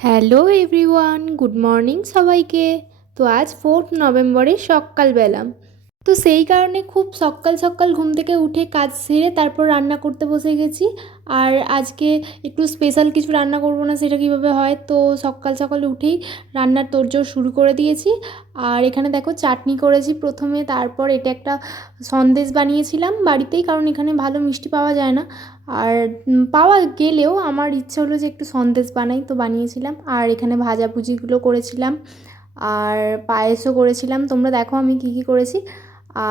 Hello everyone, good morning সবাইকে। তো আজ 4th নভেম্বরের সকালবেলা। তো সেই কারণে খুব সকাল সকাল ঘুম থেকে উঠে কাজ সেরে তারপর রান্না করতে বসে গেছি। আর আজকে একটু স্পেশাল কিছু রান্না করব না সেটা কীভাবে হয়, তো সকাল সকাল উঠেই রান্নার তোড়জোড় শুরু করে দিয়েছি। আর এখানে দেখো চাটনি করেছি প্রথমে, তারপর এটা একটা সন্দেশ বানিয়েছিলাম বাড়িতেই, কারণ এখানে ভালো মিষ্টি পাওয়া যায় না। আর পাওয়া গেলেও আমার ইচ্ছে হলো যে একটু সন্দেশ বানাই, তো বানিয়েছিলাম। আর এখানে ভাজাভুজিগুলো করেছিলাম আর পায়েসও করেছিলাম। তোমরা দেখো আমি কী কী করেছি।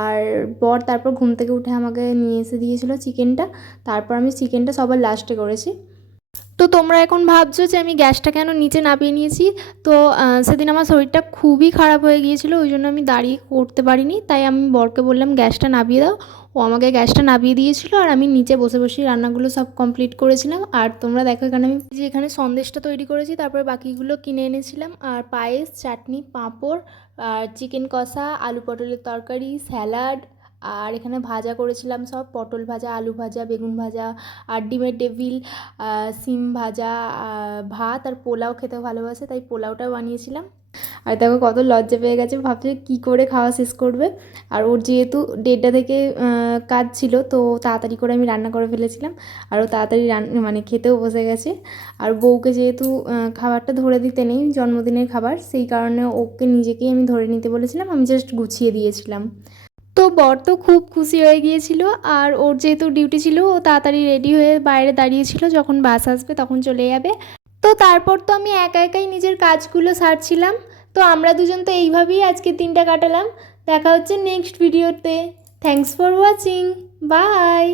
আর বর তারপর ঘুম থেকে উঠে আমাকে নিয়ে এসে দিয়েছিলো চিকেনটা, তারপর আমি চিকেনটা সবার লাস্টে করেছি। তো তোমরা এখন ভাবছো যে আমি গ্যাসটা কেন নিচে নামিয়ে নিয়েছি। তো সেদিন আমার শরীরটা খুবই খারাপ হয়ে গিয়েছিলো, ওই জন্য আমি দাঁড়িয়ে করতে পারিনি, তাই আমি বরকে বললাম গ্যাসটা নামিয়ে দাও। ও আমাকে গ্যাসটা নামিয়ে দিয়েছিলো আর আমি নিচে বসে বসেই রান্নাগুলো সব কমপ্লিট করেছিলাম। আর তোমরা দেখো এখানে আমি যে এখানে সন্দেশটা তৈরি করেছি, তারপরে বাকিগুলো কিনে এনেছিলাম। আর পায়েস, চাটনি, পাঁপড়, আর চিকেন কষা, আলু পটলের তরকারি, স্যালাড, আর এখানে ভাজা করেছিলাম সব, পটল ভাজা, আলু ভাজা, বেগুন ভাজা, আর ডিমের ডেভিল, সিম ভাজা, ভাত আর পোলাও খেতে ভালোবাসে তাই পোলাওটাও বানিয়েছিলাম। আর দেখো কত লজ্জা পেয়ে গেছে, ভাবছে কী করে খাওয়া শেষ করবে। আর ওর যেহেতু 1:30 থেকে কাজ ছিল, তো তাড়াতাড়ি করে আমি রান্না করে ফেলেছিলাম। আর ও তাড়াতাড়ি মানে খেতেও বসে গেছে। আর বউকে যেহেতু খাবারটা ধরে দিতে নেই, জন্মদিনের খাবার, সেই কারণে ওকে নিজেকেই আমি ধরে নিতে বলেছিলাম, আমি জাস্ট গুছিয়ে দিয়েছিলাম। তো বর তো খুব খুশি হয়ে গিয়েছিল। আর ওর যেহেতু ডিউটি ছিল, ও তাড়াতাড়ি রেডি হয়ে বাইরে দাঁড়িয়েছিল, যখন বাস আসবে তখন চলে যাবে। তো তারপর তো আমি একা একাই নিজের কাজগুলো সারছিলাম। তো আমরা দুজন তো এইভাবেই আজকের দিনটা কাটালাম। দেখা হচ্ছে নেক্সট ভিডিওতে। Thanks for watching. বাই।